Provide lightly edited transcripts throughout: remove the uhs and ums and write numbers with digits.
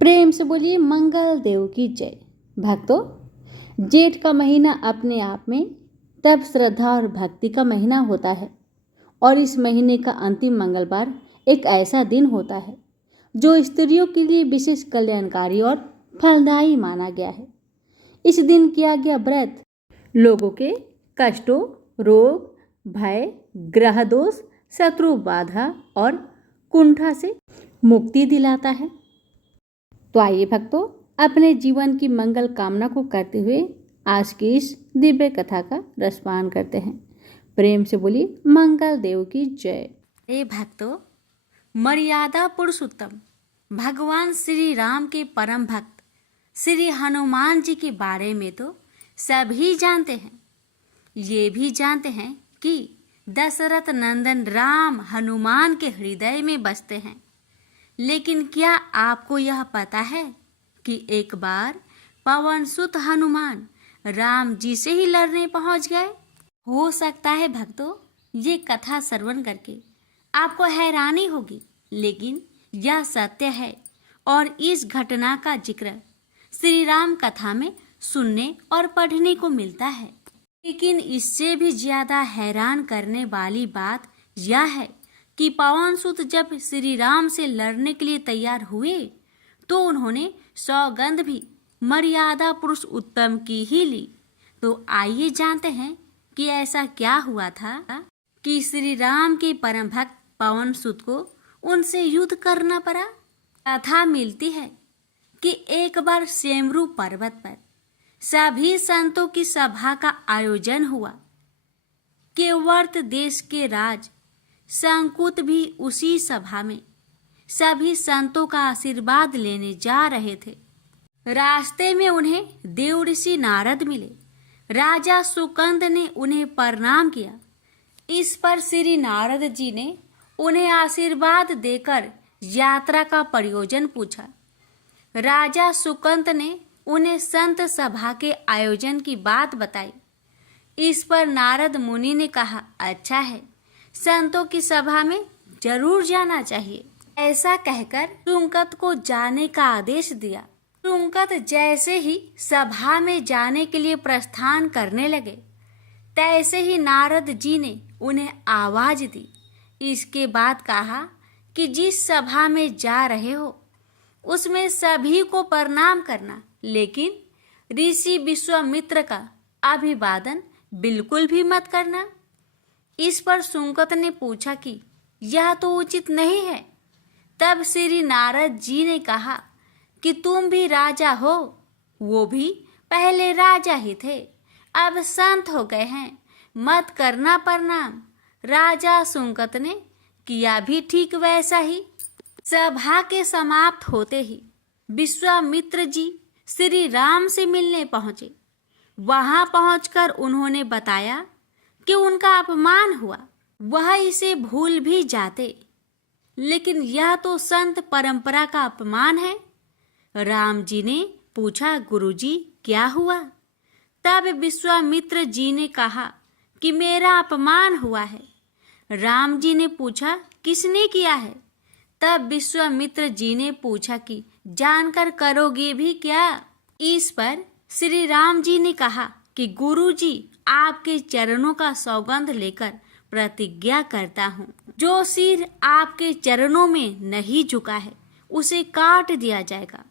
प्रेम से बोलिए मंगल देव की जय। भक्तों, जेठ का महीना अपने आप में तप श्रद्धा और भक्ति का महीना होता है और इस महीने का अंतिम मंगलवार एक ऐसा दिन होता है जो स्त्रियों के लिए विशेष कल्याणकारी और फलदायी माना गया है। इस दिन किया गया व्रत लोगों के कष्टों, रोग, भय, ग्रह दोष, शत्रु बाधा और कुंठा से मुक्ति दिलाता है। तो आइए भक्तों, अपने जीवन की मंगल कामना को करते हुए आज की इस दिव्य कथा का रसपान करते हैं। प्रेम से बोलिए मंगल देव की जय। हे भक्तों, मर्यादा पुरुषोत्तम भगवान श्री राम के परम भक्त श्री हनुमान जी के बारे में तो सभी जानते हैं। ये भी जानते हैं कि दशरथ नंदन राम हनुमान के हृदय में बसते हैं। लेकिन क्या आपको यह पता है कि एक बार पवन सुत हनुमान राम जी से ही लड़ने पहुंच गए? हो सकता है भक्तों, ये कथा श्रवण करके आपको हैरानी होगी, लेकिन यह सत्य है और इस घटना का जिक्र श्री राम कथा में सुनने और पढ़ने को मिलता है। लेकिन इससे भी ज्यादा हैरान करने वाली बात यह है कि पवन सुत जब श्री राम से लड़ने के लिए तैयार हुए तो उन्होंने सौगंध भी मर्यादा पुरुष उत्तम की ही ली। तो आइए जानते हैं कि ऐसा क्या हुआ था कि श्री राम के परम भक्त पवन सुत को उनसे युद्ध करना पड़ा। कथा मिलती है कि एक बार सेमरू पर्वत पर सभी संतों की सभा का आयोजन हुआ। केवर्त देश के राज संकुत भी उसी सभा में सभी संतों का आशीर्वाद लेने जा रहे थे। रास्ते में उन्हें देव ऋषि नारद मिले। राजा सुकंद ने उन्हें प्रणाम किया। इस पर श्री नारद जी ने उन्हें आशीर्वाद देकर यात्रा का प्रयोजन पूछा। राजा सुकंद ने उन्हें संत सभा के आयोजन की बात बताई। इस पर नारद मुनि ने कहा, अच्छा है, संतों की सभा में जरूर जाना चाहिए। ऐसा कहकर सुंकत को जाने का आदेश दिया। सुंकत जैसे ही सभा में जाने के लिए प्रस्थान करने लगे, तैसे ही नारद जी ने उन्हें आवाज दी। इसके बाद कहा कि जिस सभा में जा रहे हो उसमें सभी को प्रणाम करना, लेकिन ऋषि विश्वामित्र का अभिवादन बिल्कुल भी मत करना। इस पर सुंकत ने पूछा कि यह तो उचित नहीं है। तब श्री नारद जी ने कहा कि तुम भी राजा हो, वो भी पहले राजा ही थे, अब संत हो गए हैं, मत करना प्रणाम। राजा सुंकत ने किया भी ठीक वैसा ही। सभा के समाप्त होते ही विश्वामित्र जी श्री राम से मिलने पहुंचे। वहां पहुंचकर उन्होंने बताया कि उनका अपमान हुआ, वह इसे भूल भी जाते, लेकिन यह तो संत परंपरा का अपमान है। राम जी ने पूछा, गुरुजी क्या हुआ? तब विश्वामित्र जी ने कहा कि मेरा अपमान हुआ है। राम जी ने पूछा, किसने किया है? तब विश्वामित्र जी ने पूछा कि जानकर करोगे भी क्या? इस पर श्री राम जी ने कहा कि गुरुजी, आपके चरणों का सौगंध लेकर प्रतिज्ञा करता हूँ, जो सिर आपके चरणों में नहीं झुका है उसे काट दिया जाएगा।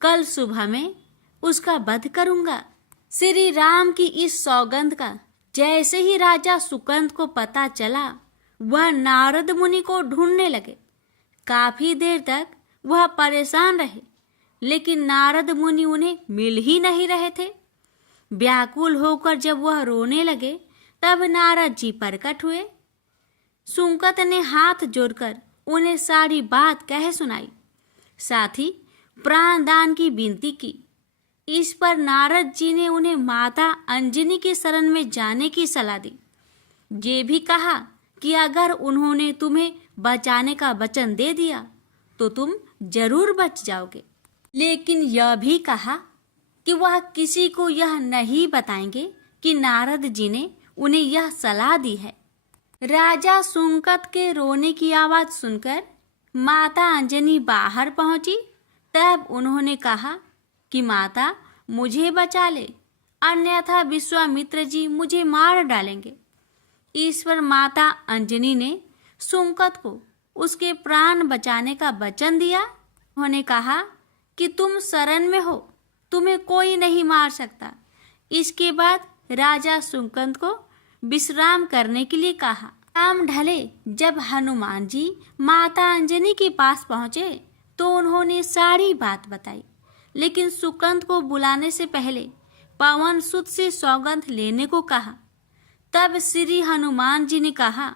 कल सुबह में उसका वध करूंगा। श्री राम की इस सौगंध का जैसे ही राजा सुकंद को पता चला, वह नारद मुनि को ढूंढने लगे। काफी देर तक वह परेशान रहे, लेकिन नारद मुनि उन्हें मिल ही नहीं रहे थे। व्याकुल होकर जब वह रोने लगे, तब नारद जी प्रकट हुए। सुंकत ने हाथ जोड़कर उन्हें सारी बात कह सुनाई, साथ ही प्राण दान की विनती की। इस पर नारद जी ने उन्हें माता अंजनी के शरण में जाने की सलाह दी। ये भी कहा कि अगर उन्होंने तुम्हें बचाने का वचन दे दिया तो तुम जरूर बच जाओगे, लेकिन यह भी कहा कि वह किसी को यह नहीं बताएंगे कि नारद जी ने उन्हें यह सलाह दी है। राजा सुंकत के रोने की आवाज सुनकर माता अंजनी बाहर पहुंची तब उन्होंने कहा कि माता मुझे बचा ले, अन्यथा विश्वामित्र जी मुझे मार डालेंगे। ईश्वर माता अंजनी ने सुकंत को उसके प्राण बचाने का वचन दिया। उन्होंने कहा कि तुम शरण में हो, तुम्हें कोई नहीं मार सकता। इसके बाद राजा सुकंत को विश्राम करने के लिए कहा। शाम ढले जब हनुमान जी माता अंजनी के पास पहुंचे तो उन्होंने सारी बात बताई, लेकिन सुकंत को बुलाने से पहले पवन सुत से सौगंध लेने को कहा। तब श्री हनुमान जी ने कहा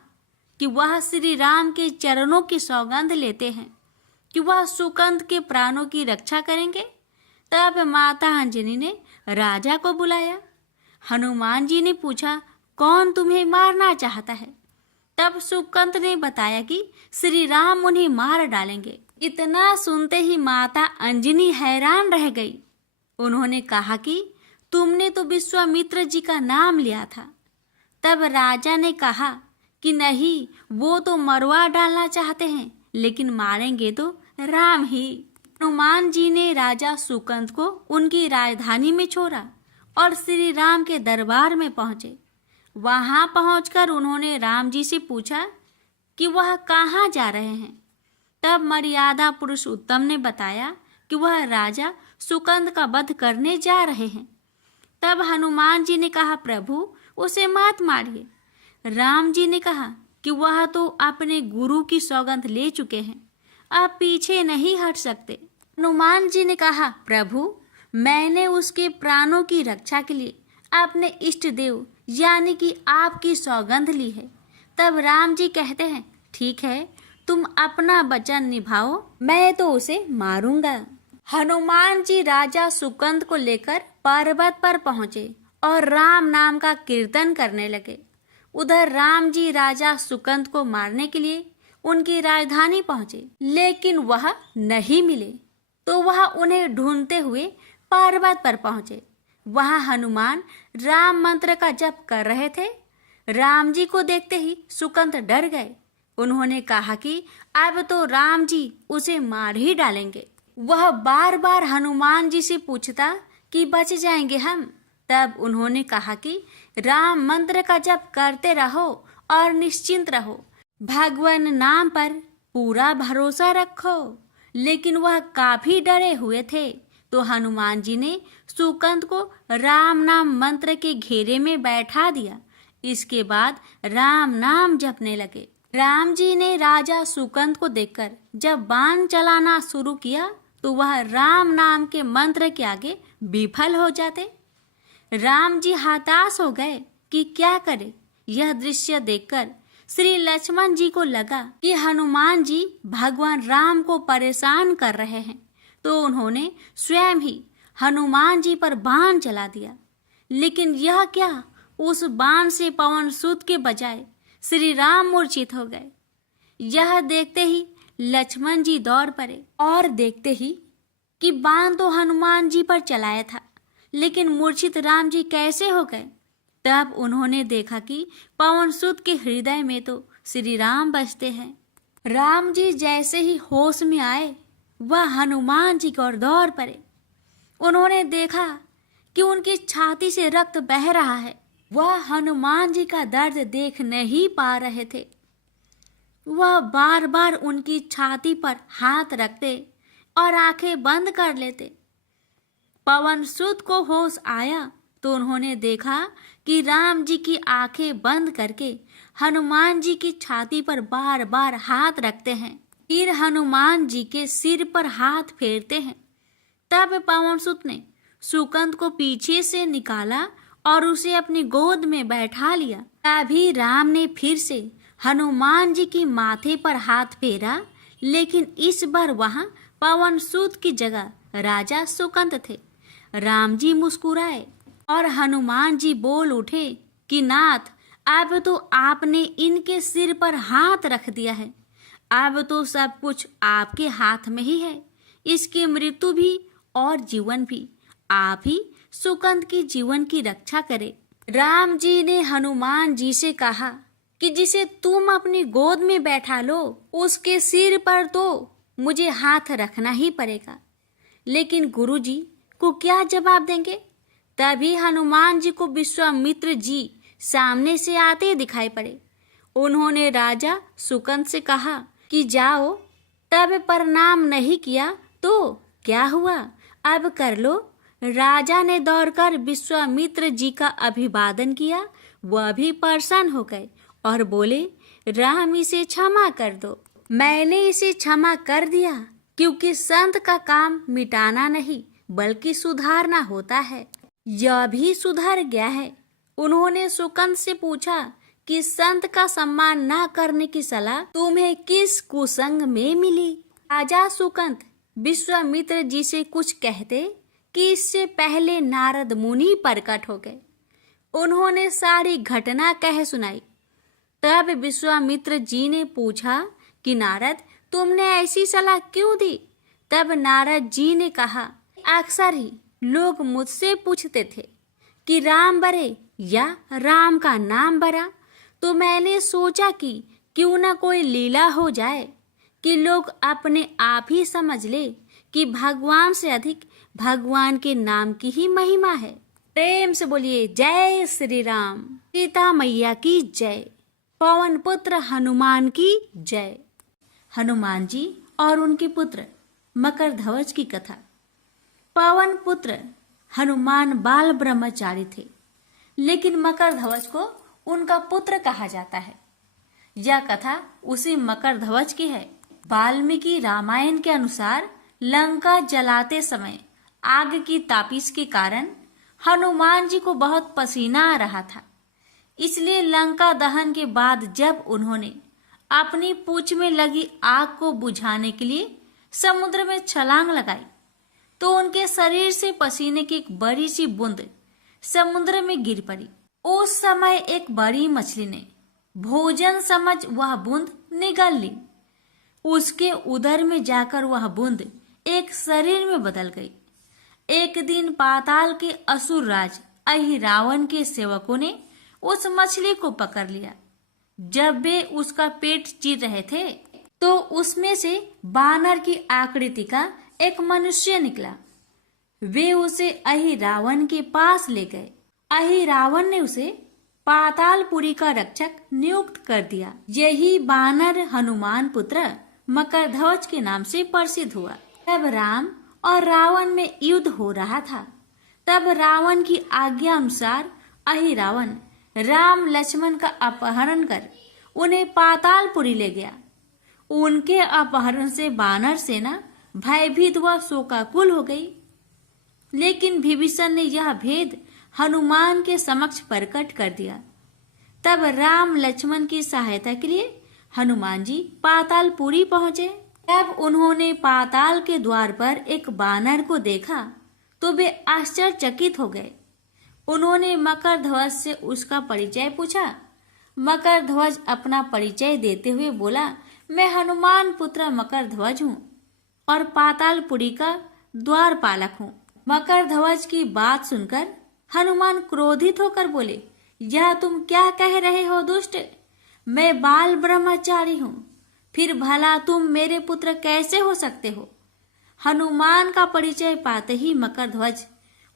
कि वह श्री राम के चरणों की सौगंध लेते हैं कि वह सुकंत के प्राणों की रक्षा करेंगे। तब माता अंजनी ने राजा को बुलाया। हनुमान जी ने पूछा, कौन तुम्हें मारना चाहता है? तब सुकंत ने बताया कि श्री राम उन्हें मार डालेंगे। इतना सुनते ही माता अंजनी हैरान रह गई। उन्होंने कहा कि तुमने तो विश्वामित्र जी का नाम लिया था। तब राजा ने कहा कि नहीं, वो तो मरवा डालना चाहते हैं, लेकिन मारेंगे तो राम ही। हनुमान जी ने राजा सुकंत को उनकी राजधानी में छोड़ा और श्री राम के दरबार में पहुंचे। वहां पहुंचकर उन्होंने राम जी से पूछा कि वह कहाँ जा रहे हैं। तब मर्यादा पुरुषोत्तम ने बताया कि वह राजा सुकंत का वध करने जा रहे हैं। तब हनुमान जी ने कहा, प्रभु उसे मत मारिए। राम जी ने कहा कि वह तो अपने गुरु की सौगंध ले चुके हैं, अब पीछे नहीं हट सकते। हनुमान जी ने कहा, प्रभु मैंने उसके प्राणों की रक्षा के लिए अपने इष्ट देव यानी कि आपकी सौगंध ली है। तब राम जी कहते हैं, ठीक है, तुम अपना वचन निभाओ, मैं तो उसे मारूंगा। हनुमान जी राजा सुकंत को लेकर पर्वत पर पहुंचे और राम नाम का कीर्तन करने लगे। उधर राम जी राजा सुकंत को मारने के लिए उनकी राजधानी पहुंचे, लेकिन वह नहीं मिले। तो वह उन्हें ढूंढते हुए पर्वत पर पहुंचे। वहां हनुमान राम मंत्र का जप कर रहे थे। राम जी को देखते ही सुकंत डर गए। उन्होंने कहा कि अब तो राम जी उसे मार ही डालेंगे। वह बार बार हनुमान जी से पूछता कि बच जाएंगे हम। तब उन्होंने कहा कि राम मंत्र का जप करते रहो और निश्चिंत रहो, भगवान नाम पर पूरा भरोसा रखो। लेकिन वह काफी डरे हुए थे, तो हनुमान जी ने सुकंत को राम नाम मंत्र के घेरे में बैठा दिया। इसके बाद राम नाम जपने लगे। राम जी ने राजा सुकंत को देखकर जब बाण चलाना शुरू किया तो वह राम नाम के मंत्र के आगे विफल हो जाते। राम जी हताश हो गए कि क्या करें। यह दृश्य देखकर श्री लक्ष्मण जी को लगा कि हनुमान जी भगवान राम को परेशान कर रहे हैं, तो उन्होंने स्वयं ही हनुमान जी पर बाण चला दिया। लेकिन यह क्या, उस बाण से पवन सुत के बजाय श्री राम मूर्छित हो गए। यह देखते ही लक्ष्मण जी दौड़ पड़े और देखते ही कि बाण तो हनुमान जी पर चलाया था, लेकिन मूर्छित राम जी कैसे हो गए। तब उन्होंने देखा कि पवन सुत के हृदय में तो श्री राम बसते हैं। राम जी जैसे ही होश में आए, वह हनुमान जी की ओर दौड़ पड़े। उन्होंने देखा कि उनकी छाती से रक्त बह रहा है। वह हनुमान जी का दर्द देख नहीं पा रहे थे। वह बार बार उनकी छाती पर हाथ रखते और आंखें बंद कर लेते। पवन सुत को होश आया तो उन्होंने देखा कि राम जी की आंखें बंद करके हनुमान जी की छाती पर बार बार हाथ रखते हैं, फिर हनुमान जी के सिर पर हाथ फेरते हैं। तब पवन सुत ने सुकंत को पीछे से निकाला और उसे अपनी गोद में बैठा लिया। तभी राम ने फिर से हनुमान जी की माथे पर हाथ फेरा, लेकिन इस बार वहां पवन सुत की जगह राजा सुकंत थे। राम जी मुस्कुराए और हनुमान जी बोल उठे कि नाथ, अब तो आपने इनके सिर पर हाथ रख दिया है, अब तो सब कुछ आपके हाथ में ही है। इसकी मृत्यु भी और जीवन भी आप ही सुकंत की जीवन की रक्षा करें। राम जी ने हनुमान जी से कहा कि जिसे तुम अपनी गोद में बैठा लो, उसके सिर पर तो मुझे हाथ रखना ही पड़ेगा। लेकिन गुरुजी को क्या जवाब देंगे? तभी हनुमान जी को विश्वामित्र जी सामने से आते दिखाई पड़े। उन्होंने राजा सुकंद से कहा कि जाओ, तब प्रणाम नहीं किया तो क्या हुआ, अब कर लो। राजा ने दौड़कर विश्वामित्र जी का अभिवादन किया। वह भी प्रसन्न हो गए और बोले, राम इसे क्षमा कर दो। मैंने इसे क्षमा कर दिया, क्योंकि संत का काम मिटाना नहीं बल्कि सुधारना होता है। यह भी सुधर गया है। उन्होंने सुकंद से पूछा कि संत का सम्मान न करने की सलाह तुम्हें किस कुसंग में मिली? राजा सुकंद विश्वामित्र जी से कुछ कहते कि इससे पहले नारद मुनि प्रकट हो गए। उन्होंने सारी घटना कह सुनाई। तब विश्वामित्र जी ने पूछा कि नारद, तुमने ऐसी सलाह क्यों दी? तब नारद जी ने कहा, अक्सर ही लोग मुझसे पूछते थे कि राम बरे या राम का नाम बरा, तो मैंने सोचा कि क्यों न कोई लीला हो जाए कि लोग अपने आप ही समझ ले कि भगवान से अधिक भगवान के नाम की ही महिमा है। प्रेम से बोलिए जय श्री राम। सीता मैया की जय। पवन पुत्र हनुमान की जय। हनुमान जी और उनके पुत्र मकरध्वज की कथा। पवन पुत्र हनुमान बाल ब्रह्मचारी थे, लेकिन मकरध्वज को उनका पुत्र कहा जाता है। यह कथा उसी मकरध्वज की है। वाल्मीकि रामायण के अनुसार लंका जलाते समय आग की तापिश के कारण हनुमान जी को बहुत पसीना आ रहा था। इसलिए लंका दहन के बाद जब उन्होंने अपनी पूंछ में लगी आग को बुझाने के लिए समुद्र में छलांग लगाई, तो उनके शरीर से पसीने की एक बड़ी सी बूंद समुद्र में गिर पड़ी। उस समय एक बड़ी मछली ने भोजन समझ वह बूंद निगल ली। उसके उदर में जाकर वह बूंद एक शरीर में बदल गई। एक दिन पाताल के असुर राज अहिरावण के सेवकों ने उस मछली को पकड़ लिया। जब वे उसका पेट चीर रहे थे, तो उसमें से बानर की आकृति का एक मनुष्य निकला। वे उसे अहिरावण के पास ले गए। अहिरावण ने उसे पातालपुरी का रक्षक नियुक्त कर दिया। यही बानर हनुमान पुत्र मकरध्वज के नाम से प्रसिद्ध हुआ। तब राम और रावण में युद्ध हो रहा था। तब रावण की आज्ञा अनुसार अहिरावण राम लक्ष्मण का अपहरण कर उन्हें पातालपुरी ले गया। उनके अपहरण से वानर सेना भयभीत व शोकाकुल हो गई। लेकिन विभीषण ने यह भेद हनुमान के समक्ष प्रकट कर दिया। तब राम लक्ष्मण की सहायता के लिए हनुमान जी पातालपुरी पहुंचे। तब उन्होंने पाताल के द्वार पर एक बानर को देखा तो वे आश्चर्यचकित हो गए। उन्होंने मकरध्वज से उसका परिचय पूछा। मकरध्वज अपना परिचय देते हुए बोला, मैं हनुमान पुत्र मकरध्वज हूँ और पातालपुरी का द्वारपालक हूँ। मकरध्वज की बात सुनकर हनुमान क्रोधित होकर बोले, यह तुम क्या कह रहे हो दुष्ट? मैं बाल ब्रह्मचारी हूँ, फिर भला तुम मेरे पुत्र कैसे हो सकते हो? हनुमान का परिचय पाते ही मकरध्वज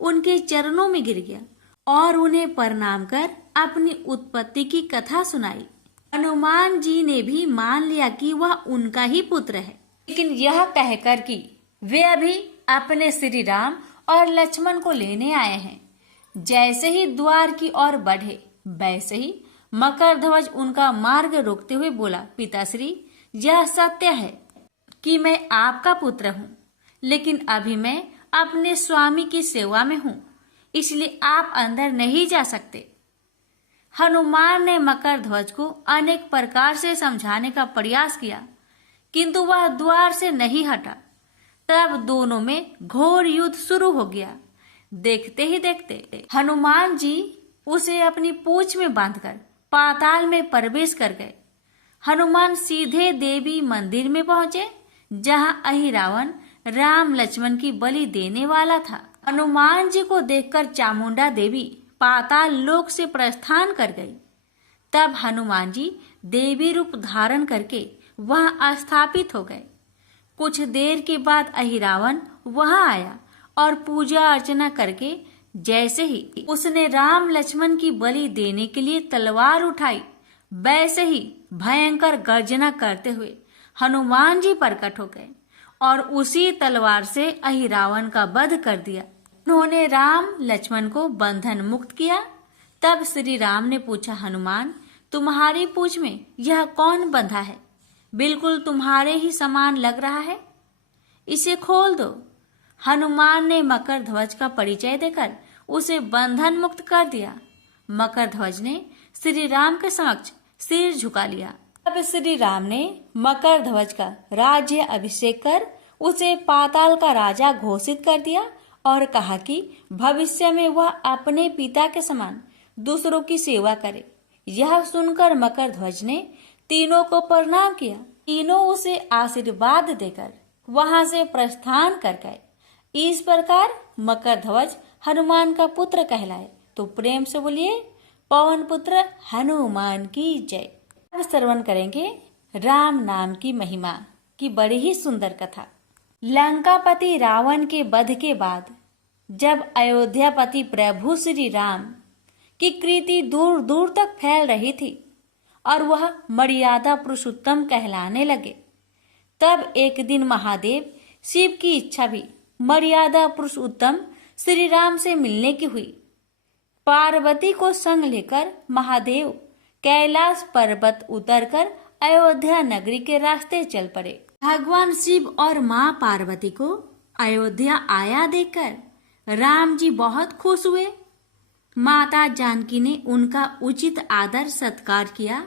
उनके चरणों में गिर गया और उन्हें प्रणाम कर अपनी उत्पत्ति की कथा सुनाई। हनुमान जी ने भी मान लिया कि वह उनका ही पुत्र है, लेकिन यह कहकर कि वे अभी अपने श्री राम और लक्ष्मण को लेने आए हैं। जैसे ही द्वार की ओर बढ़े, वैसे ही मकरध्वज उनका मार्ग रोकते हुए बोला, पिताश्री, यह सत्य है कि मैं आपका पुत्र हूँ, लेकिन अभी मैं अपने स्वामी की सेवा में हूँ, इसलिए आप अंदर नहीं जा सकते। हनुमान ने मकरध्वज को अनेक प्रकार से समझाने का प्रयास किया, किंतु वह द्वार से नहीं हटा। तब दोनों में घोर युद्ध शुरू हो गया। देखते ही देखते हनुमान जी उसे अपनी पूंछ में बांधकर पाताल में प्रवेश कर गए। हनुमान सीधे देवी मंदिर में पहुंचे, जहां अहिरावण राम लक्ष्मण की बलि देने वाला था। हनुमान जी को देखकर चामुंडा देवी पाताल लोक से प्रस्थान कर गई। तब हनुमान जी देवी रूप धारण करके वहां स्थापित हो गए। कुछ देर के बाद अहिरावण वहां आया और पूजा अर्चना करके जैसे ही उसने राम लक्ष्मण की बलि देने के लिए तलवार उठाई, वैसे ही भयंकर गर्जना करते हुए हनुमान जी प्रकट हो गए और उसी तलवार से अहिरावण का वध कर दिया। उन्होंने राम लक्ष्मण को बंधन मुक्त किया। तब श्री राम ने पूछा, हनुमान, तुम्हारी पूंछ में यह कौन बंधा है? बिल्कुल तुम्हारे ही समान लग रहा है, इसे खोल दो। हनुमान ने मकर ध्वज का परिचय देकर उसे बंधन मुक्त कर दिया। मकर ध्वज ने श्री राम के समक्ष सिर झुका लिया। तब श्री राम ने मकर ध्वज का राज्य अभिषेक कर उसे पाताल का राजा घोषित कर दिया और कहा कि भविष्य में वह अपने पिता के समान दूसरों की सेवा करे। यह सुनकर मकर ध्वज ने तीनों को प्रणाम किया। तीनों उसे आशीर्वाद देकर वहां से प्रस्थान कर गए। इस प्रकार मकर ध्वज हनुमान का पुत्र कहलाए। तो प्रेम से बोलिए, पवन पुत्र हनुमान की जय। अब श्रवण करेंगे राम नाम की महिमा की बड़ी ही सुंदर कथा। लंकापति रावण के वध के बाद जब अयोध्यापति प्रभु श्री राम की कीर्ति दूर दूर तक फैल रही थी और वह मर्यादा पुरुषोत्तम कहलाने लगे, तब एक दिन महादेव शिव की इच्छा भी मर्यादा पुरुषोत्तम श्री राम से मिलने की हुई। पार्वती को संग लेकर महादेव कैलाश पर्वत उतरकर अयोध्या नगरी के रास्ते चल पड़े। भगवान शिव और माँ पार्वती को अयोध्या आया देखकर राम जी बहुत खुश हुए। माता जानकी ने उनका उचित आदर सत्कार किया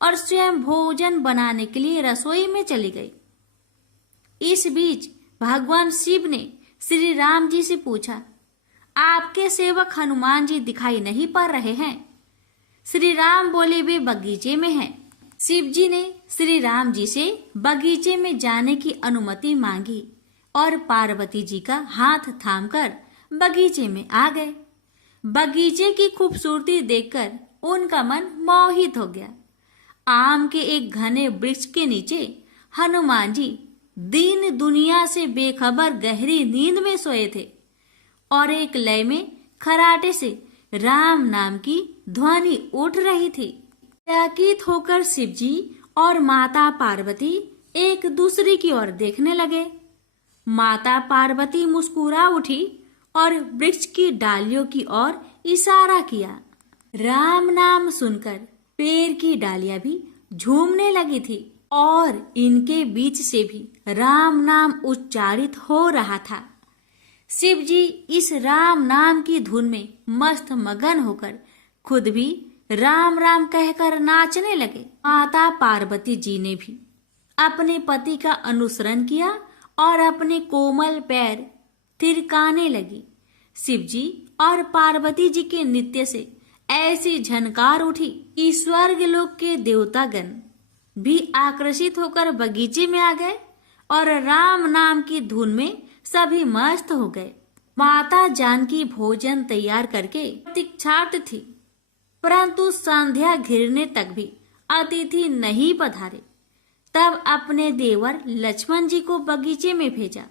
और स्वयं भोजन बनाने के लिए रसोई में चली गई। इस बीच भगवान शिव ने श्री राम जी से पूछा, आपके सेवक हनुमान जी दिखाई नहीं पड़ रहे हैं? श्री राम बोले, वे बगीचे में हैं। शिव जी ने श्री राम जी से बगीचे में जाने की अनुमति मांगी और पार्वती जी का हाथ थामकर बगीचे में आ गए। बगीचे की खूबसूरती देखकर उनका मन मोहित हो गया। आम के एक घने वृक्ष के नीचे हनुमान जी दीन दुनिया से बेखबर गहरी नींद में सोए थे और एक लय में खराटे से राम नाम की ध्वनि उठ रही थी। चकित होकर शिवजी और माता पार्वती एक दूसरे की ओर देखने लगे। माता पार्वती मुस्कुरा उठी और वृक्ष की डालियों की ओर इशारा किया। राम नाम सुनकर पेड़ की डालियां भी झूमने लगी थी और इनके बीच से भी राम नाम उच्चारित हो रहा था। शिव जी इस राम नाम की धुन में मस्त मगन होकर खुद भी राम राम कहकर नाचने लगे। माता पार्वती जी ने भी अपने पति का अनुसरण किया और अपने कोमल पैर थिरकाने लगी। शिव जी और पार्वती जी के नृत्य से ऐसी झनकार उठी कि स्वर्ग लोक के देवतागण भी आकर्षित होकर बगीचे में आ गए और राम नाम की धुन में सभी मस्त हो गए। माता जानकी भोजन तैयार करके प्रतीक्षार्थ थी, परंतु संध्या घिरने तक भी अतिथि नहीं पधारे। तब अपने देवर लक्ष्मण जी को बगीचे में भेजा।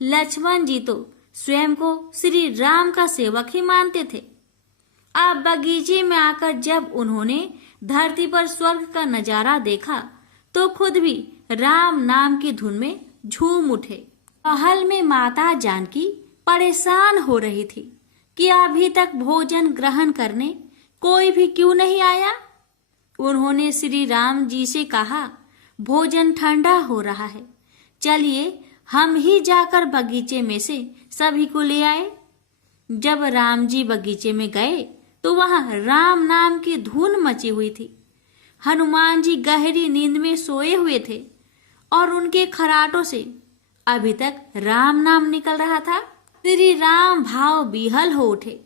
लक्ष्मण जी तो स्वयं को श्री राम का सेवक ही मानते थे। अब बगीचे में आकर जब उन्होंने धरती पर स्वर्ग का नजारा देखा तो खुद भी राम नाम की धुन में झूम उठे। महल में माता जानकी परेशान हो रही थी कि अभी तक भोजन ग्रहण करने कोई भी क्यों नहीं आया। उन्होंने श्री राम जी से कहा, भोजन ठंडा हो रहा है, चलिए हम ही जाकर बगीचे में से सभी को ले आए। जब राम जी बगीचे में गए तो वहां राम नाम की धुन मची हुई थी। हनुमान जी गहरी नींद में सोए हुए थे और उनके खराटों से अभी तक राम नाम निकल रहा था। श्री राम भाव विहल हो उठे।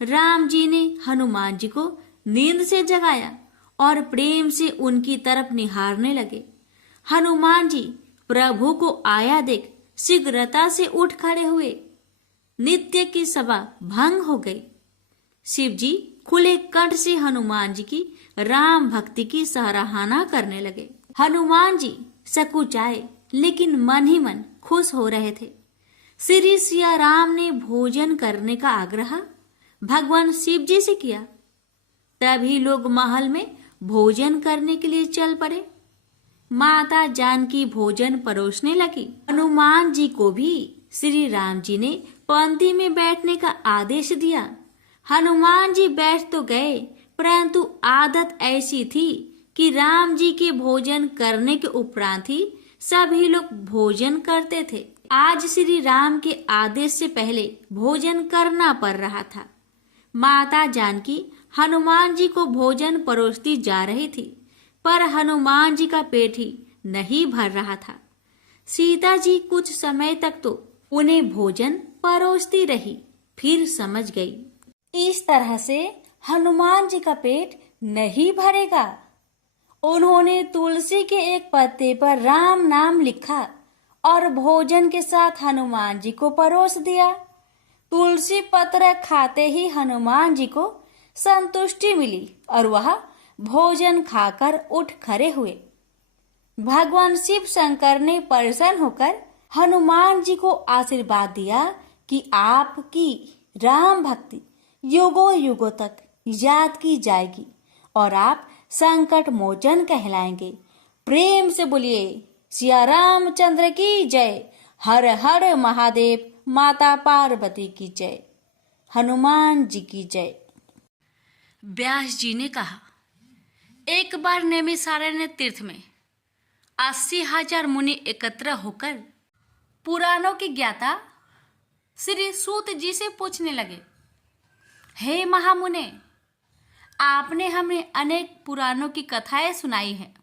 राम जी ने हनुमान जी को नींद से जगाया और प्रेम से उनकी तरफ निहारने लगे। हनुमान जी प्रभु को आया देख शीघ्रता से उठ खड़े हुए। नित्य की सभा भंग हो गई। शिव जी खुले कंठ से हनुमान जी की राम भक्ति की सराहना करने लगे। हनुमान जी सकुचाए लेकिन मन ही मन खुश हो रहे थे। श्री सिया राम ने भोजन करने का आग्रह भगवान शिव जी से किया। तभी लोग महल में भोजन करने के लिए चल पड़े। माता जानकी भोजन परोसने लगी। हनुमान जी को भी श्री राम जी ने पंक्ति में बैठने का आदेश दिया। हनुमान जी बैठ तो गए, परंतु आदत ऐसी थी कि राम जी के भोजन करने के उपरांत ही सभी लोग भोजन करते थे। आज श्री राम के आदेश से पहले भोजन करना पड़ रहा था। माता जानकी हनुमान जी को भोजन परोसती जा रही थी, पर हनुमान जी का पेट ही नहीं भर रहा था। सीता जी कुछ समय तक तो उन्हें भोजन परोसती रही, फिर समझ गई इस तरह से हनुमान जी का पेट नहीं भरेगा। उन्होंने तुलसी के एक पत्ते पर राम नाम लिखा और भोजन के साथ हनुमान जी को परोस दिया। तुलसी पत्र खाते ही हनुमान जी को संतुष्टि मिली और वह भोजन खाकर उठ खड़े हुए। भगवान शिव शंकर ने प्रसन्न होकर हनुमान जी को आशीर्वाद दिया कि आपकी राम भक्ति युगों युगों तक याद की जाएगी और आप संकट मोचन कहलाएंगे। प्रेम से बोलिए सिया रामचंद्र की जय। हर हर महादेव। माता पार्वती की जय। हनुमान जी की जय। व्यास जी ने कहा, एक बार नैमिषारण्य तीर्थ में 80,000 मुनि एकत्र होकर पुराणों के ज्ञाता श्री सूत जी से पूछने लगे, हे महामुने, आपने हमें अनेक पुराणों की कथाएं सुनाई हैं।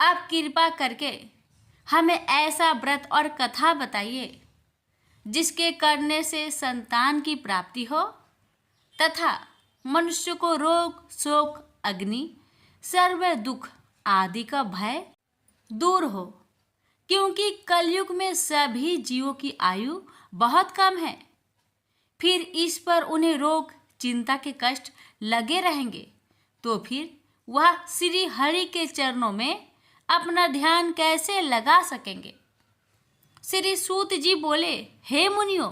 आप कृपा करके हमें ऐसा व्रत और कथा बताइए जिसके करने से संतान की प्राप्ति हो तथा मनुष्य को रोग शोक अग्नि सर्व दुख आदि का भय दूर हो, क्योंकि कलयुग में सभी जीवों की आयु बहुत कम है। फिर इस पर उन्हें रोग चिंता के कष्ट लगे रहेंगे तो फिर वह श्री हरि के चरणों में अपना ध्यान कैसे लगा सकेंगे। श्री सूत जी बोले, हे मुनियों,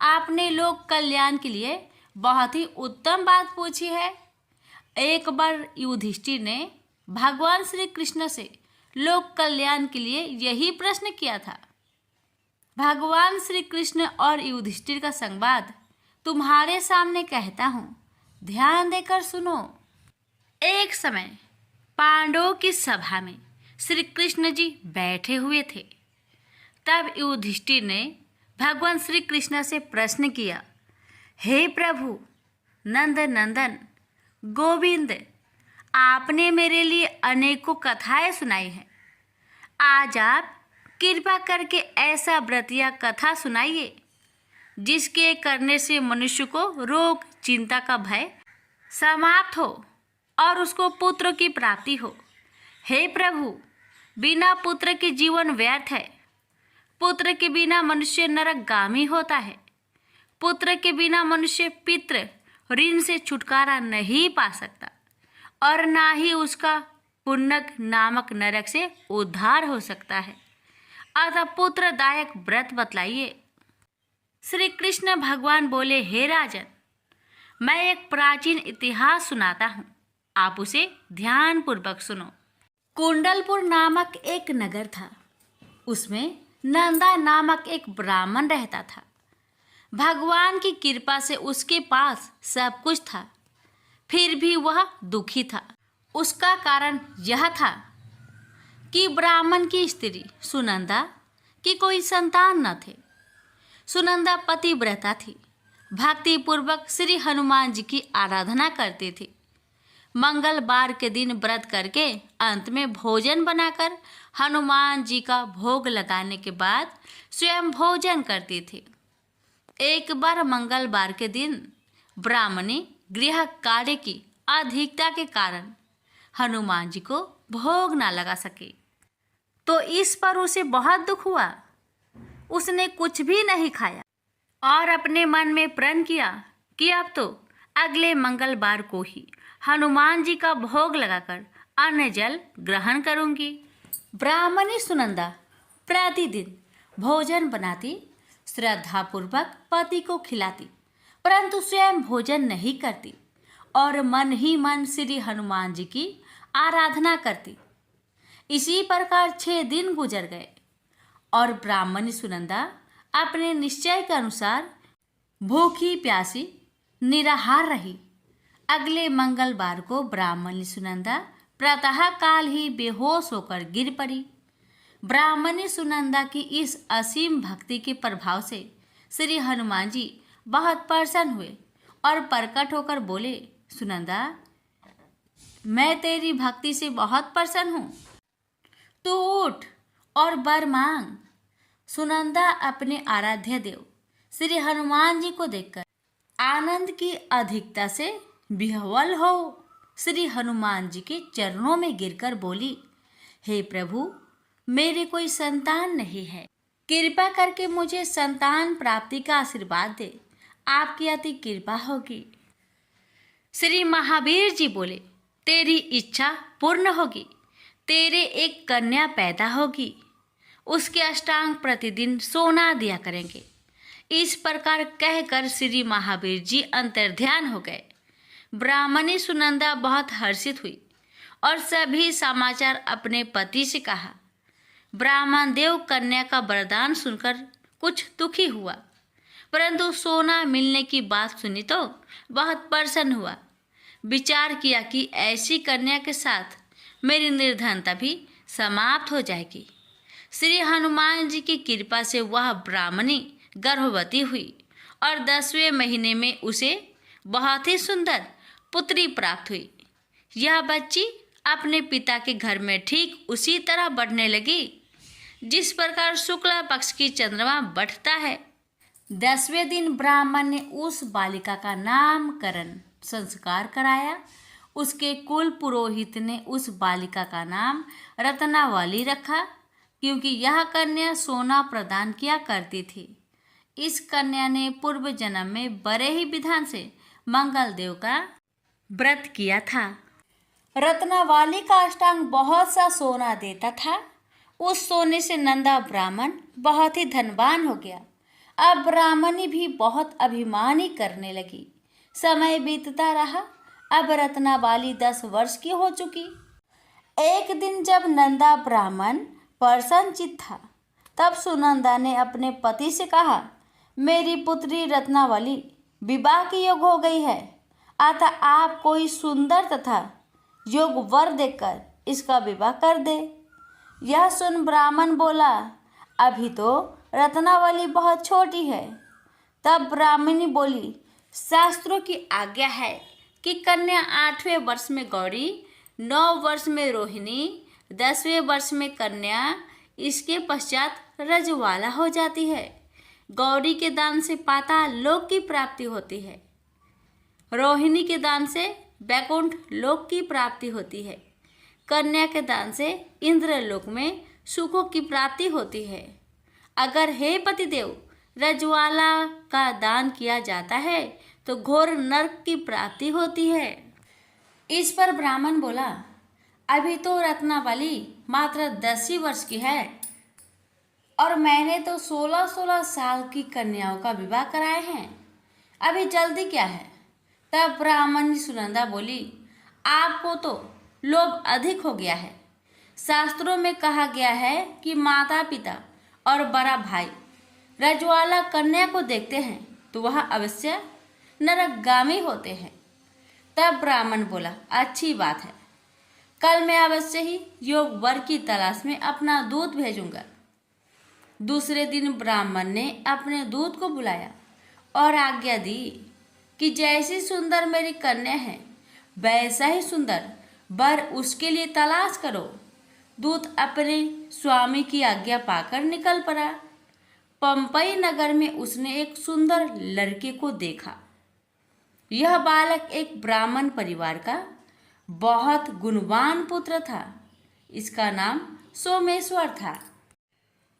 आपने लोक कल्याण के लिए बहुत ही उत्तम बात पूछी है। एक बार युधिष्ठिर ने भगवान श्री कृष्ण से लोक कल्याण के लिए यही प्रश्न किया था। भगवान श्री कृष्ण और युधिष्ठिर का संवाद तुम्हारे सामने कहता हूँ, ध्यान देकर सुनो। एक समय पांडवों की सभा में श्री कृष्ण जी बैठे हुए थे। तब युधिष्ठिर ने भगवान श्री कृष्ण से प्रश्न किया, हे प्रभु नंद नंदन गोविंद, आपने मेरे लिए अनेकों कथाएं सुनाई हैं। आज आप कृपा करके ऐसा व्रत या कथा सुनाइए जिसके करने से मनुष्य को रोग चिंता का भय समाप्त हो और उसको पुत्र की प्राप्ति हो। हे प्रभु, बिना पुत्र के जीवन व्यर्थ है। पुत्र के बिना मनुष्य नरकगामी होता है। पुत्र के बिना मनुष्य पितृ ऋण से छुटकारा नहीं पा सकता और ना ही उसका पुण्यक नामक नरक से उद्धार हो सकता है। अतः पुत्रदायक व्रत बतलाइए। श्री कृष्ण भगवान बोले, हे राजन, मैं एक प्राचीन इतिहास सुनाता हूँ, आप उसे ध्यान पूर्वक सुनो। कुंडलपुर नामक एक नगर था। उसमें नंदा नामक एक ब्राह्मण रहता था। भगवान की कृपा से उसके पास सब कुछ था, फिर भी वह दुखी था। उसका कारण यह था कि ब्राह्मण की स्त्री सुनंदा की कोई संतान न थे। सुनंदा पतिव्रता थी, भक्ति पूर्वक श्री हनुमान जी की आराधना करती थी। मंगलवार के दिन व्रत करके अंत में भोजन बनाकर हनुमान जी का भोग लगाने के बाद स्वयं भोजन करती थी। एक बार मंगलवार के दिन ब्राह्मणी गृह कार्य की अधिकता के कारण हनुमान जी को भोग ना लगा सके, तो इस पर उसे बहुत दुख हुआ। उसने कुछ भी नहीं खाया और अपने मन में प्रण किया कि अब तो अगले मंगलवार को ही हनुमान जी का भोग लगाकर अन्न जल ग्रहण करूंगी। ब्राह्मणी सुनंदा प्रतिदिन भोजन बनाती, श्रद्धापूर्वक पति को खिलाती, परंतु स्वयं भोजन नहीं करती और मन ही मन श्री हनुमान जी की आराधना करती। इसी प्रकार 6 दिन गुजर गए और ब्राह्मणी सुनंदा अपने निश्चय के अनुसार भूखी प्यासी निराहार रही। अगले मंगलवार को ब्राह्मणी सुनंदा प्रातः काल ही बेहोश होकर गिर पड़ी। ब्राह्मणी सुनंदा की इस असीम भक्ति के प्रभाव से श्री हनुमान जी बहुत प्रसन्न हुए और प्रकट होकर बोले, सुनंदा, मैं तेरी भक्ति से बहुत प्रसन्न हूँ, तू उठ और वर मांग। सुनंदा अपने आराध्य देव श्री हनुमान जी को देखकर आनंद की अधिकता से विह्वल हो श्री हनुमान जी के चरणों में गिरकर बोली, हे प्रभु, मेरे कोई संतान नहीं है, कृपा करके मुझे संतान प्राप्ति का आशीर्वाद दे, आपकी अति कृपा होगी। श्री महावीर जी बोले, तेरी इच्छा पूर्ण होगी, तेरे एक कन्या पैदा होगी, उसके अष्टांग प्रतिदिन सोना दिया करेंगे। इस प्रकार कहकर श्री महावीर जी अंतर्ध्यान हो गए। ब्राह्मणी सुनंदा बहुत हर्षित हुई और सभी समाचार अपने पति से कहा। ब्राह्मण देव कन्या का वरदान सुनकर कुछ दुखी हुआ, परंतु सोना मिलने की बात सुनी तो बहुत प्रसन्न हुआ। विचार किया कि ऐसी कन्या के साथ मेरी निर्धनता भी समाप्त हो जाएगी। श्री हनुमान जी की कृपा से वह ब्राह्मणी गर्भवती हुई और 10वें महीने में उसे बहुत ही सुंदर पुत्री प्राप्त हुई। यह बच्ची अपने पिता के घर में ठीक उसी तरह बढ़ने लगी जिस प्रकार शुक्ला पक्ष की चंद्रमा बढ़ता है। 10वें दिन ब्राह्मण ने उस बालिका का नामकरण संस्कार कराया। उसके कुल पुरोहित ने उस बालिका का नाम रत्नावली रखा, क्योंकि यह कन्या सोना प्रदान किया करती थी। इस कन्या ने पूर्व जन्म में बड़े ही विधान से मंगल देव का व्रत किया था। रत्नावली का अष्टांग बहुत सा सोना देता था। उस सोने से नंदा ब्राह्मण बहुत ही धनवान हो गया। अब ब्राह्मणी भी बहुत अभिमानी करने लगी। समय बीतता रहा। अब रत्नावली 10 वर्ष की हो चुकी। एक दिन जब नंदा ब्राह्मण प्रसन्नचित्त था, तब सुनंदा ने अपने पति से कहा, मेरी पुत्री रत्नावली विवाह की योग हो गई है, अतः आप कोई सुंदर तथा योग वर देकर इसका विवाह कर दे। यह सुन ब्राह्मण बोला, अभी तो रत्नावली बहुत छोटी है। तब ब्राह्मणी बोली, शास्त्रों की आज्ञा है कि कन्या 8वें वर्ष में गौरी, 9 वर्ष में रोहिणी, 10वें वर्ष में कन्या, इसके पश्चात रजवाला हो जाती है। गौरी के दान से पाताल लोक की प्राप्ति होती है, रोहिणी के दान से वैकुंठ लोक की प्राप्ति होती है, कन्या के दान से इंद्रलोक में सुखों की प्राप्ति होती है। अगर हे पतिदेव रजवाला का दान किया जाता है तो घोर नरक की प्राप्ति होती है। इस पर ब्राह्मण बोला, अभी तो रत्नावली मात्र 10 ही वर्ष की है और मैंने तो 16-16 साल की कन्याओं का विवाह कराए हैं, अभी जल्दी क्या है। तब ब्राह्मणी सुनंदा बोली, आपको तो लोभ अधिक हो गया है। शास्त्रों में कहा गया है कि माता पिता और बड़ा भाई रजवाला कन्या को देखते हैं तो वह अवश्य नरकगामी होते हैं। तब ब्राह्मण बोला, अच्छी बात है, कल मैं अवश्य ही योग वर की तलाश में अपना दूत भेजूंगा। दूसरे दिन ब्राह्मण ने अपने दूत को बुलाया और आज्ञा दी कि जैसी सुंदर मेरी कन्या है वैसा ही सुंदर वर उसके लिए तलाश करो। दूत अपने स्वामी की आज्ञा पाकर निकल पड़ा। पंपई नगर में उसने एक सुंदर लड़के को देखा। यह बालक एक ब्राह्मण परिवार का बहुत गुणवान पुत्र था। इसका नाम सोमेश्वर था।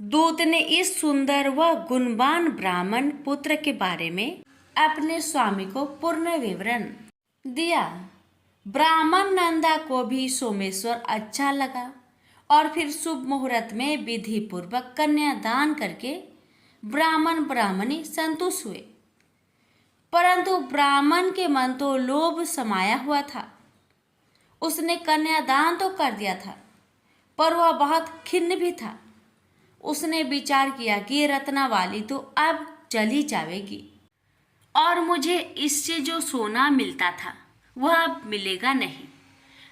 दूत ने इस सुंदर व गुणवान ब्राह्मण पुत्र के बारे में अपने स्वामी को पूर्ण विवरण दिया। ब्राह्मण नंदा को भी सोमेश्वर अच्छा लगा और फिर शुभ मुहूर्त में विधि पूर्वक कन्यादान करके ब्राह्मण ब्राह्मणी संतुष्ट हुए, परंतु ब्राह्मण के मन तो लोभ समाया हुआ था। उसने कन्यादान तो कर दिया था, पर वह बहुत खिन्न भी था। उसने विचार किया कि रत्नावली तो अब चली जाएगी और मुझे इससे जो सोना मिलता था वह अब मिलेगा नहीं।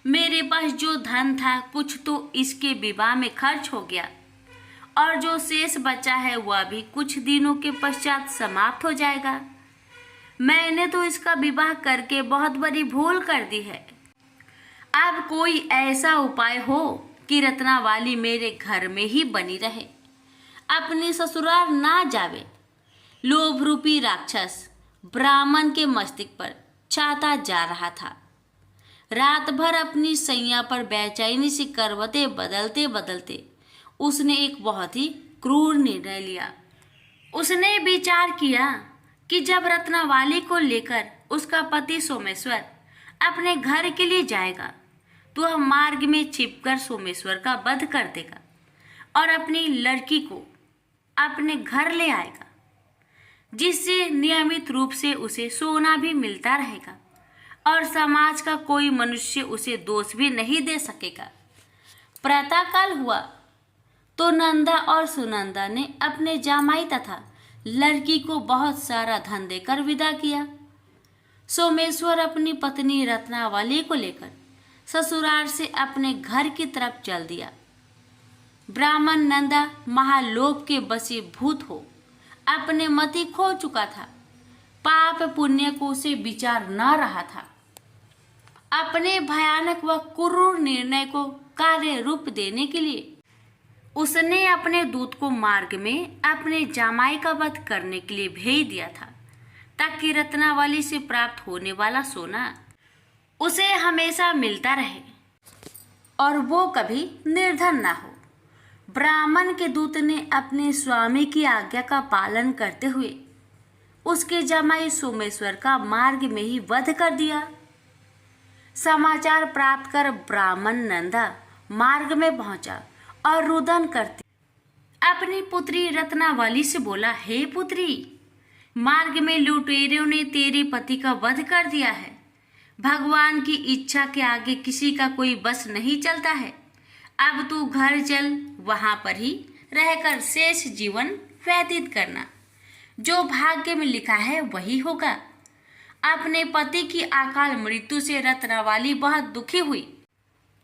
मेरे पास जो धन था कुछ तो इसके विवाह में खर्च हो गया, और जो शेष बचा है वह भी कुछ दिनों के पश्चात समाप्त हो जाएगा। मैंने तो इसका विवाह करके बहुत बड़ी भूल कर दी है। अब कोई ऐसा उपाय हो कि रत्नावली मेरे घर में ही बनी रहे, अपने ससुराल ना जावे। लोभ रूपी राक्षस ब्राह्मण के मस्तिष्क पर छाता जा रहा था। रात भर अपनी सैया पर बेचैनी से करवटें बदलते बदलते उसने एक बहुत ही क्रूर निर्णय लिया। उसने विचार किया कि जब रत्नावली को लेकर उसका पति सोमेश्वर अपने घर के लिए जाएगा तो वह मार्ग में छिपकर सोमेश्वर का वध कर देगा और अपनी लड़की को अपने घर ले आएगा, जिससे नियमित रूप से उसे सोना भी मिलता रहेगा और समाज का कोई मनुष्य उसे दोष भी नहीं दे सकेगा। प्रातःकाल हुआ तो नंदा और सुनंदा ने अपने जामाई तथा लड़की को बहुत सारा धन देकर विदा किया। सोमेश्वर अपनी पत्नी रत्नावली को लेकर ससुराल से अपने घर की तरफ चल दिया। ब्राह्मण नंदा महालोभ के वशीभूत हो अपने मति खो चुका था। पाप पुण्य को उसे विचार न रहा था। अपने भयानक व क्रूर निर्णय को कार्य रूप देने के लिए उसने अपने दूत को मार्ग में अपने जामाई का वध करने के लिए भेज दिया था, ताकि रत्नावली से प्राप्त होने वाला सोना उसे हमेशा मिलता रहे और वो कभी निर्धन ना हो। ब्राह्मण के दूत ने अपने स्वामी की आज्ञा का पालन करते हुए उसके जमाई सोमेश्वर का मार्ग में ही वध कर दिया। समाचार प्राप्त कर ब्राह्मण नंदा मार्ग में पहुंचा और रुदन करते अपनी पुत्री रत्नावली से बोला, हे पुत्री, मार्ग में लुटेरों ने तेरे पति का वध कर दिया है। भगवान की इच्छा के आगे किसी का कोई बस नहीं चलता है। अब तू घर चल, वहां पर ही रहकर शेष जीवन व्यतीत करना। जो भाग्य में लिखा है वही होगा। अपने पति की अकाल मृत्यु से रत्नावली बहुत दुखी हुई।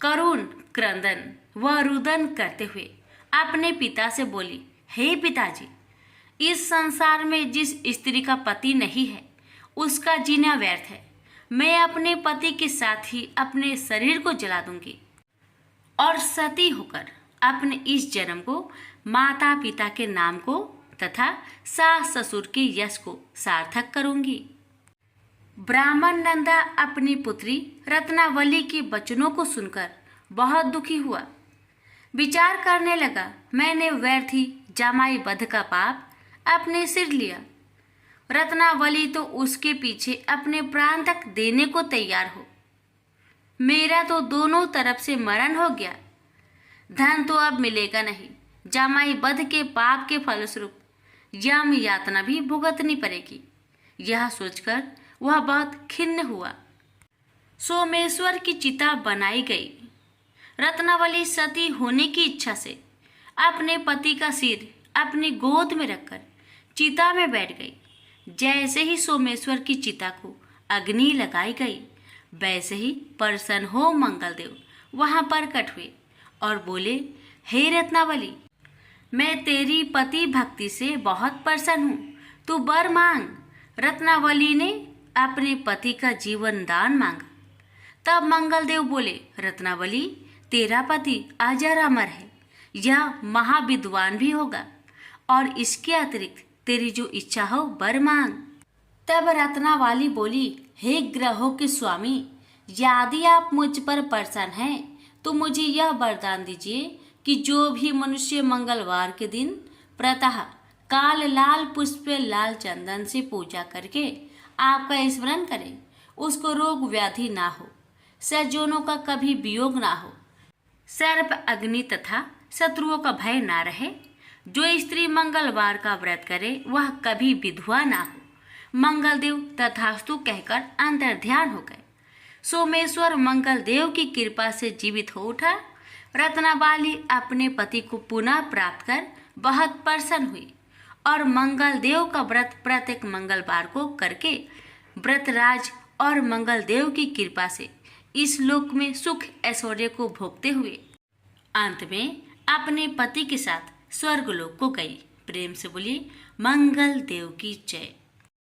करुण क्रंदन व रुदन करते हुए अपने पिता से बोली, हे पिताजी, इस संसार में जिस स्त्री का पति नहीं है उसका जीना व्यर्थ है। मैं अपने पति के साथ ही अपने शरीर को जला दूंगी और सती होकर अपने इस जन्म को माता पिता के नाम को तथा सास ससुर के यश को सार्थक करूंगी। ब्राह्मण नंदा अपनी पुत्री रत्नावली के वचनों को सुनकर बहुत दुखी हुआ। विचार करने लगा, मैंने व्यर्थ ही जामाई वध का पाप अपने सिर लिया। रत्नावली तो उसके पीछे अपने प्राण तक देने को तैयार हो। मेरा तो दोनों तरफ से मरण हो गया। धन तो अब मिलेगा नहीं। जामाई वध के पाप के फलस्वरूप यम यातना भी भुगतनी पड़ेगी। यह सोचकर वह बहुत खिन्न हुआ। सोमेश्वर की चिता बनाई गई। रत्नावली सती होने की इच्छा से अपने पति का सिर अपनी गोद में रखकर चिता में बैठ गई। जैसे ही सोमेश्वर की चिता को अग्नि लगाई गई, वैसे ही प्रसन्न हो मंगलदेव वहां प्रकट हुए और बोले, हे रत्नावली, मैं तेरी पति भक्ति से बहुत प्रसन्न हूँ, तू वर मांग। रत्नावली ने अपने पति का जीवन दान मांगा। तब मंगलदेव बोले, रत्नावली, तेरा पति अजर अमर है, यह महाविद्वान भी होगा और इसके अतिरिक्त तेरी जो इच्छा हो वर मांग। तब रत्नावली बोली, हे ग्रहों के स्वामी, यदि आप मुझ पर प्रसन्न हैं तो मुझे यह वरदान दीजिए कि जो भी मनुष्य मंगलवार के दिन प्रातः काल लाल पुष्प लाल चंदन से पूजा करके आपका स्मरण करे, उसको रोग व्याधि ना हो, सज्जनों का कभी वियोग ना हो, सर्प अग्नि तथा शत्रुओं का भय ना रहे, जो स्त्री मंगलवार का व्रत करे वह कभी विधवा ना हो। मंगलदेव तथास्तु कहकर अंतर्ध्यान हो गए। सोमेश्वर मंगलदेव की कृपा से जीवित हो उठा। रत्नाबाली अपने पति को पुनः प्राप्त कर बहुत प्रसन्न हुई और मंगलदेव का व्रत प्रत्येक मंगलवार को करके व्रतराज और मंगलदेव की कृपा से इस लोक में सुख ऐश्वर्य को भोगते हुए अंत में अपने पति के साथ स्वर्गलोक को गई। प्रेम से बोलिए मंगल देव की जय।